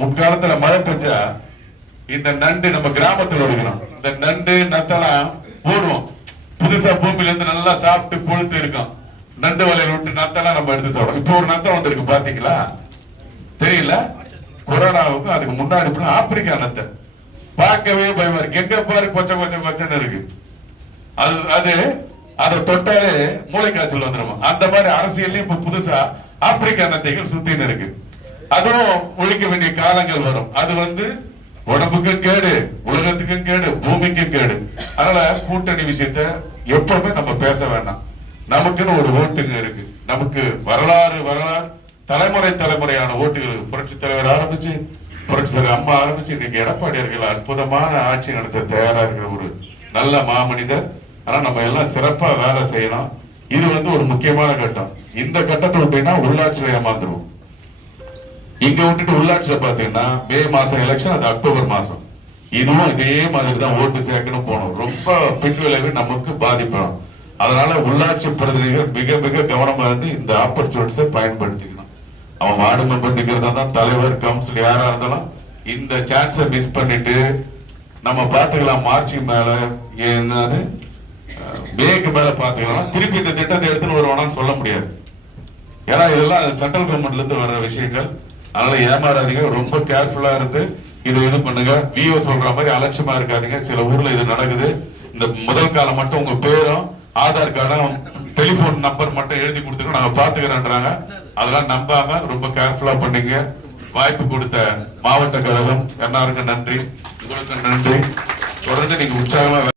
முன்காலத்துல மழை பெஞ்சா இந்த நண்டு நம்ம கிராமத்துல இருக்கிறோம், இந்த நண்டு நத்தெல்லாம் போடுவோம். புதுசா பூமியில இருந்து நல்லா சாப்பிட்டு பொழுத்து இருக்கும். நண்டு வலையில விட்டு நத்தெல்லாம் நம்ம எடுத்து சாப்பிடும். இப்போ ஒரு நத்தம் வந்திருக்கு பாத்தீங்களா? தெரியல. கொரோனாவுக்கும் அதுக்கு முன்னாடி ஆப்பிரிக்கா நத்தை பார்க்கவே பயமா இருக்கு. எங்க பாரு கொச்ச கொச்ச கொச்சன்னு இருக்கு. அது அதை தொட்டாலே மூளை காய்ச்சல் வந்துடும். அந்த மாதிரி அரசியல் இப்ப புதுசா ஆப்பிரிக்கா நத்தைகள் சுத்தின்னு இருக்கு. அதுவும் ஒழிக்க வேண்டிய காலங்கள் வரும். அது உடம்புக்கும் கேடு, உலகத்துக்கும் கேடு, பூமிக்கும் கேடு. அதனால கூட்டணி விஷயத்த எப்பவுமே நம்ம பேச வேண்டாம். நமக்குன்னு ஒரு ஓட்டுங்க இருக்கு. நமக்கு வரலாறு தலைமுறையான ஓட்டுகள். புரட்சி தலைவர் ஆரம்பிச்சு, புரட்சி தலைவர் அம்மா ஆரம்பிச்சு, இன்னைக்கு எடப்பாடியார்கள் அற்புதமான ஆட்சி நடத்த தயாரா இருக்கிற ஒரு நல்ல மாமனிதர். ஆனா நம்ம எல்லாம் சிறப்பா வேலை செய்யணும். இது ஒரு முக்கியமான கட்டம். இந்த கட்டத்தை விட்டீங்கன்னா உள்ளாட்சியில ஏமாந்துருவோம். இங்க விட்டுட்டு உள்ளாட்சியில பாத்தீங்கன்னா மே மாசம் எலெக்ஷன், அது அக்டோபர் மாசம். இதுவும் இதே மாதிரி தான் ஓட்டு சேர்க்கணும் போனோம். ரொம்ப பின்விளைவு நமக்கு பாதிப்படும். அதனால உள்ளாட்சி பிரதிநிதிகள் மிக மிக கவனமா இருந்து இந்த ஆப்பர்ச்சுனிட்டிஸை பயன்படுத்திக்கணும். அவன் வார்டு மெம்பர் நிக்கிறதா தான், தலைவர், கவுன்சில் யாரா இருந்தாலும் இந்த சான்ஸை மிஸ் பண்ணிட்டு நம்ம பாத்துக்கலாம். மார்ச் மேல என்னது மேக்கு மேல பாத்துக்கலாம். திருப்பி இந்த திட்டத்தை எடுத்துன்னு வருவானான்னு சொல்ல முடியாது. ஏன்னா இதெல்லாம் சென்ட்ரல் கவர்மெண்ட்ல இருந்து வர்ற விஷயங்கள். அதனால ஏமாறாதீங்க, ரொம்ப கேர்ஃபுல்லா இருந்து இது பண்ணுங்க. விஓ சொல்ற மாதிரி அலட்சியமா இருக்காதீங்க. சில ஊர்ல இது நடக்குது. இந்த முதல் காலம் மட்டும் உங்க பேரும் ஆதார் கார்டும் டெலிபோன் நம்பர் மட்டும் எழுதி கொடுத்துருக்கோம், நாங்க பாத்துக்கிறோன்றாங்க. அதெல்லாம் நம்பாம ரொம்ப கேர்ஃபுல்லா பண்ணீங்க. வாய்ப்பு கொடுத்த மாவட்ட கழகம் எல்லாருக்கும் நன்றி. உங்களுக்கு நன்றி. தொடர்ந்து நீங்க உற்சாகமா